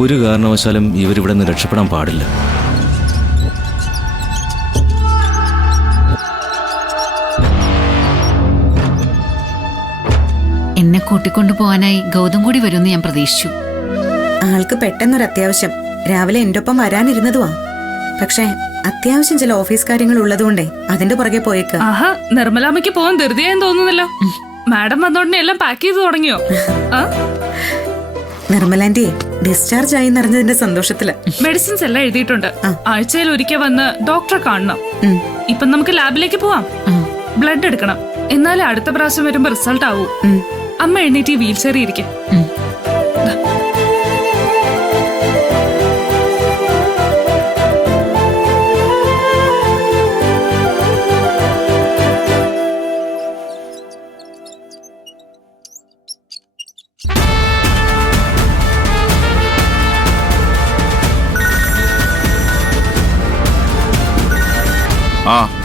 ഒരു കാരണവശാലും ഇവരിവിടെ നിന്ന് രക്ഷപ്പെടാൻ പാടില്ല. എന്നെ കൂട്ടിക്കൊണ്ടു പോകാനായി ഗൗതം കൂടി വരുമെന്ന് ഞാൻ പ്രതീക്ഷിച്ചു. ആൾക്ക് പെട്ടെന്നൊരു അത്യാവശ്യം രാവിലെ എൻ്റെ ഒപ്പം വരാനിരുന്നതുവാ. പക്ഷേ അത്യാവശ്യം ചില ഓഫീസ് കാര്യങ്ങൾ ഉള്ളതുകൊണ്ടേ അതിന്റെ പുറകെ പോയേക്ക്. ആഹാ, നിർമ്മലാമ്മയ്ക്ക് പോകാൻ ധൃതിയായെന്ന് തോന്നുന്നല്ലോ. മാഡം വന്നോടനെ എല്ലാം പാക്ക് ചെയ്ത് തുടങ്ങിയോ? നിർമ്മലാന്റി ഡിസ്ചാർജ് ആയി എന്നറിഞ്ഞതിന്റെ സന്തോഷത്തില്. മെഡിസിൻസ് എല്ലാം എഴുതിയിട്ടുണ്ട്. ആഴ്ചയിൽ ഒരിക്കൽ വന്ന് ഡോക്ടറെ കാണണം. ഇപ്പൊ നമുക്ക് ലാബിലേക്ക് പോവാം. ബ്ലഡ് എടുക്കണം. എന്നാലേ അടുത്ത പ്രാവശ്യം വരുമ്പോ റിസൾട്ട് ആവൂ. അമ്മ എഴുന്നേറ്റ് വീൽ ചെയറിൽ ഇരിക്കും.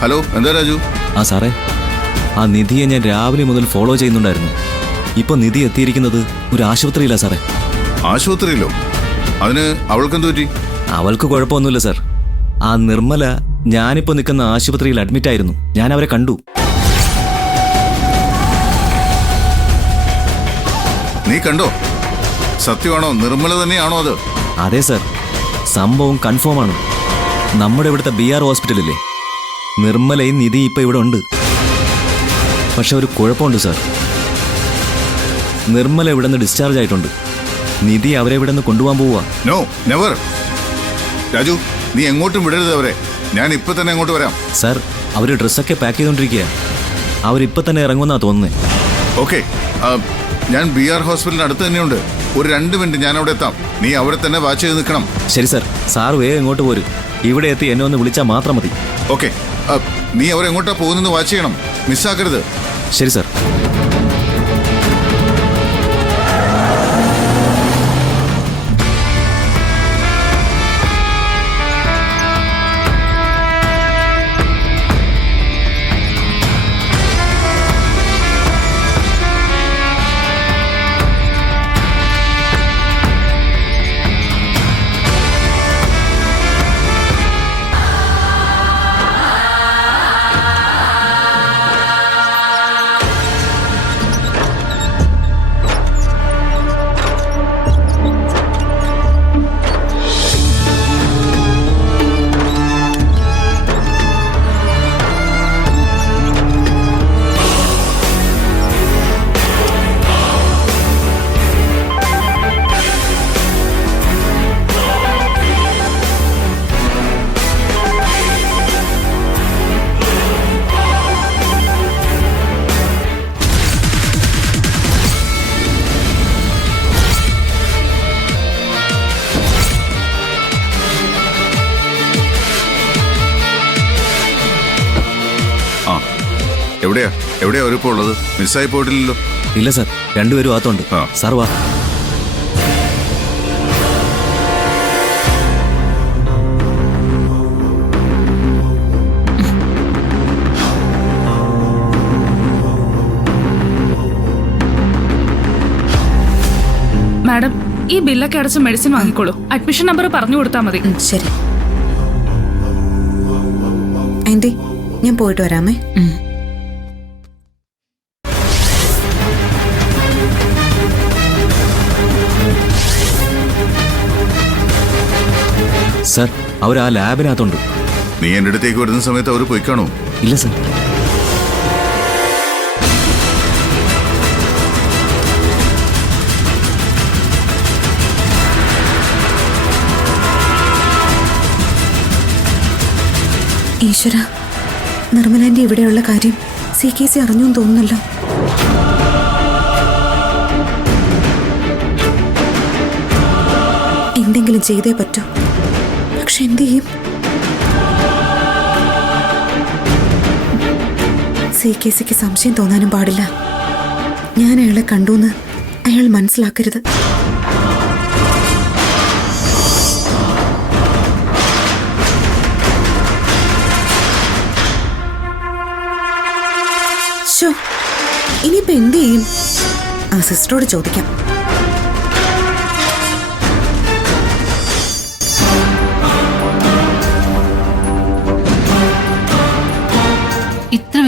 ഹലോ, എന്താ രാജു? സാറേ, ആ നിധിയെ ഞാൻ രാവിലെ മുതൽ ഫോളോ ചെയ്യുന്നുണ്ടായിരുന്നു. ഇപ്പൊ നിധി എത്തിയിരിക്കുന്നത് ഒരു ആശുപത്രിയിലാ സാറേ. ആശുപത്രിയിലോ? അതിന് അവൾക്കെന്ത് പറ്റി? അവൾക്ക് കുഴപ്പമൊന്നുമില്ല സാർ. ആ നിർമ്മല ഞാനിപ്പോ നിൽക്കുന്ന ആശുപത്രിയിൽ അഡ്മിറ്റ് ആയിരുന്നു. ഞാൻ അവരെ കണ്ടു. നീ കണ്ടോ? സത്യമാണോ? നിർമ്മല തന്നെയാണോ അത്? അതെ സാർ, സംഭവം കൺഫേം ആണ്. നമ്മുടെ ഇവിടുത്തെ BR ഹോസ്പിറ്റലില്ലേ, നിർമ്മലയും നിധി ഇപ്പൊ ഇവിടെ ഉണ്ട്. പക്ഷെ ഒരു കുഴപ്പമുണ്ട് സാർ. നിർമ്മല ഇവിടെ നിന്ന് ഡിസ്ചാർജ് ആയിട്ടുണ്ട്. നിധി അവരെ ഇവിടെ നിന്ന് കൊണ്ടുപോകാൻ പോവുക. No, never. രാജു, നീ എങ്ങോട്ടും വിടരുത് അവരെ. ഞാൻ ഇപ്പൊ തന്നെ അങ്ങോട്ട് വരാം. സാർ, അവര് ഡ്രസ്സൊക്കെ പാക്ക് ചെയ്തോണ്ടിരിക്കുക. അവരിപ്പൊ തന്നെ ഇറങ്ങുമെന്നാ തോന്നുന്നേ. ഓക്കെ, ഞാൻ BR ഹോസ്പിറ്റലിന് അടുത്ത് തന്നെയുണ്ട്. ഒരു 2 മിനിറ്റ് ഞാൻ അവിടെ എത്താം. നീ അവിടെ തന്നെ വാച്ച് ചെയ്ത് നിൽക്കണം. ശരി സാർ. സാർ വേഗം ഇങ്ങോട്ട് പോരും. ഇവിടെ എത്തി എന്നെ ഒന്ന് വിളിച്ചാൽ മാത്രം മതി. ഓക്കെ, നീ അവരെങ്ങോട്ടാ പോകുന്നെന്ന് വാച്ച് ചെയ്യണം. മിസ്സാക്കരുത്. ശരി സാർ. എവിടെയാ അവരിപ്പോ ഉള്ളത്? മിസ്സായി പോയിട്ടില്ലല്ലോ? ഇല്ല സാർ, രണ്ടുപേരും അകത്തുണ്ട്. സാർ വാ. മാഡം, ഈ ബില്ലൊക്കെ അടച്ച് മെഡിസിൻ വാങ്ങിക്കോളൂ. അഡ്മിഷൻ നമ്പർ പറഞ്ഞു കൊടുത്താൽ മതി. ശരി ആന്റി, ഞാൻ പോയിട്ട് വരാമേ. സാർ, അവർ ആ ലാബിനകത്തുണ്ട്. നീ എൻ്റെ അടുത്തേക്ക് വരുന്ന സമയത്ത് അവർ പോയി കാണോ? ഇല്ല സാർ. ഈശ്വര, നിർമ്മലാന്റി ഇവിടെയുള്ള കാര്യം CKC അറിഞ്ഞു തോന്നുന്നല്ലോ. എന്തെങ്കിലും ചെയ്തേ പറ്റൂ. പക്ഷെ എന്ത് ചെയ്യും? CKCക്ക് സംശയം തോന്നാനും പാടില്ല. ഞാൻ അയാളെ കണ്ടൂന്ന് അയാൾ മനസ്സിലാക്കരുത്. ഇനിയിപ്പോ എന്ത് ചെയ്യും? ആ സിസ്റ്ററോട് ചോദിക്കാം.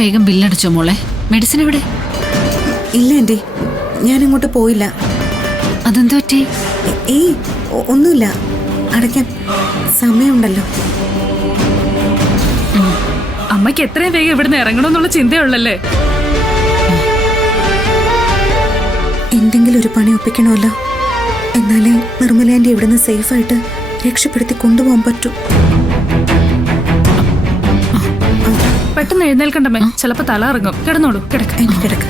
വേഗം ബില്ലടിച്ചോ മോളെ? മെഡിസിൻ എവിടെ? ഇല്ല ആന്റി, ഞാൻ ഇങ്ങോട്ട് പോയില്ല. അതെന്തു പറ്റി? ഏയ് ഒന്നുമില്ല, അടയ്ക്കാൻ സമയമുണ്ടല്ലോ. അമ്മയ്ക്ക് എത്രയും വേഗം ഇവിടുന്ന് ഇറങ്ങണമെന്നുള്ള ചിന്തയുള്ളല്ലേ? എന്തെങ്കിലും ഒരു പണി ഒപ്പിക്കണമല്ലോ, എന്നാലേ നിർമ്മല ആന്റി ഇവിടുന്ന് സേഫായിട്ട് രക്ഷപ്പെടുത്തി കൊണ്ടുപോകാൻ പറ്റൂ. പെട്ടെന്ന് എഴുന്നേൽക്കണ്ടമ്മേ, ചിലപ്പോ തല ഇറങ്ങും. കിടന്നോളൂ, കിടക്ക. എനിക്ക് കിടക്ക.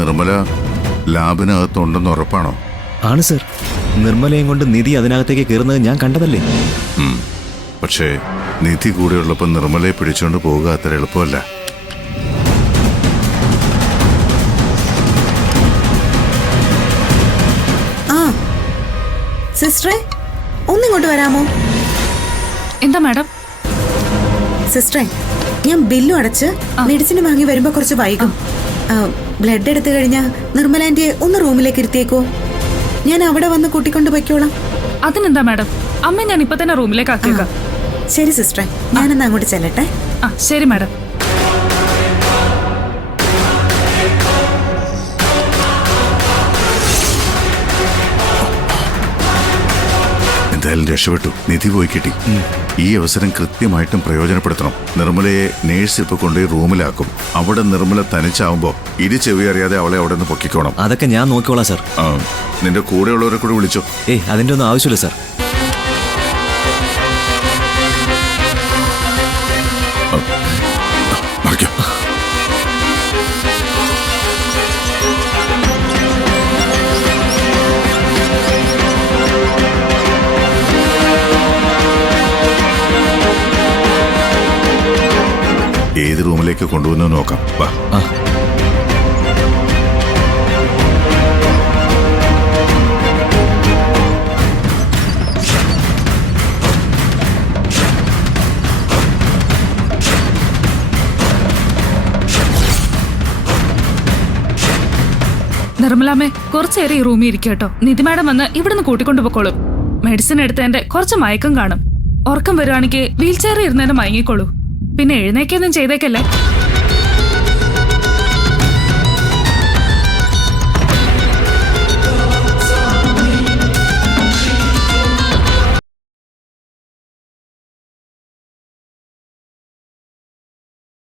നിർമ്മല ലാബിനകത്തുണ്ടെന്ന് ഉറപ്പാണോ? ആണ് സർ. നിർമ്മലയും കൊണ്ട് നിധി അതിനകത്തേക്ക് കയറുന്നത് ഞാൻ കണ്ടതല്ലേ. പക്ഷേ നിധി കൂടെയുള്ളപ്പോൾ നിർമ്മലയെ പിടിച്ചുകൊണ്ട് പോവുക അത്ര എളുപ്പമല്ല. ആ സിസ്റ്ററെ, ഒന്നിങ്ങോട്ട് വരാമോ? എന്താ മാഡം? സിസ്റ്ററെ, ഞാൻ ബില്ലും അടച്ച് മെഡിസിൻ വാങ്ങി വരുമ്പോ കുറച്ച് വൈകും. ബ്ലഡ് എടുത്തു കഴിഞ്ഞാൽ നിർമ്മല ആന്റിയെ ഒന്ന് റൂമിലേക്ക് ഇരുത്തിയേക്കോ? ഞാൻ അവിടെ വന്ന് കൂട്ടിക്കൊണ്ട് പൊയ്ക്കോളാം. അതിനെന്താ മാഡം, അമ്മ ഞാൻ ഇപ്പൊ തന്നെ റൂമിലേക്ക് ആക്കിയേക്കാം. ശരി സിസ്റ്ററെ, ഞാനെന്നാ അങ്ങോട്ട് ചെല്ലട്ടെ. ആ ശരി മാഡം. എന്തായാലും രക്ഷപ്പെട്ടു, നിധി പോയി കിട്ടി. ഈ അവസരം കൃത്യമായിട്ടും പ്രയോജനപ്പെടുത്തണം. നിർമ്മലയെ നേഴ്സ് ഇപ്പൊ കൊണ്ടുപോയി റൂമിലാക്കും. അവിടെ നിർമ്മല തനിച്ചാവുമ്പോ ഇരു ചെവി അറിയാതെ അവളെ അവിടെ നിന്ന് പൊക്കിക്കോണം. അതൊക്കെ ഞാൻ നോക്കിക്കോളാം സർ. നിന്റെ കൂടെയുള്ളവരെ കൂടെ വിളിച്ചോ. ഏയ് അതിൻ്റെ ഒന്നും ആവശ്യമില്ല സർ. ഏത് റൂമിലേക്ക് കൊണ്ടുവന്നു നോക്കാം. വാ. നിർമ്മലാമ്മേ, കുറച്ചേറെ ഈ റൂമിൽ ഇരിക്കും കേട്ടോ. നിധി മാഡം വന്ന് ഇവിടുന്ന് കൂട്ടിക്കൊണ്ടു പോക്കോളും. മെഡിസിൻ എടുത്തതിന്റെ കുറച്ച് മയക്കം കാണും. ഉറക്കം വരുവാണെങ്കിൽ വീൽ ചെയറിൽ ഇരുന്നതിന് മയങ്ങിക്കോളൂ. പിന്നെ എഴുന്നേക്കൊന്നും ചെയ്തേക്കല്ലേ.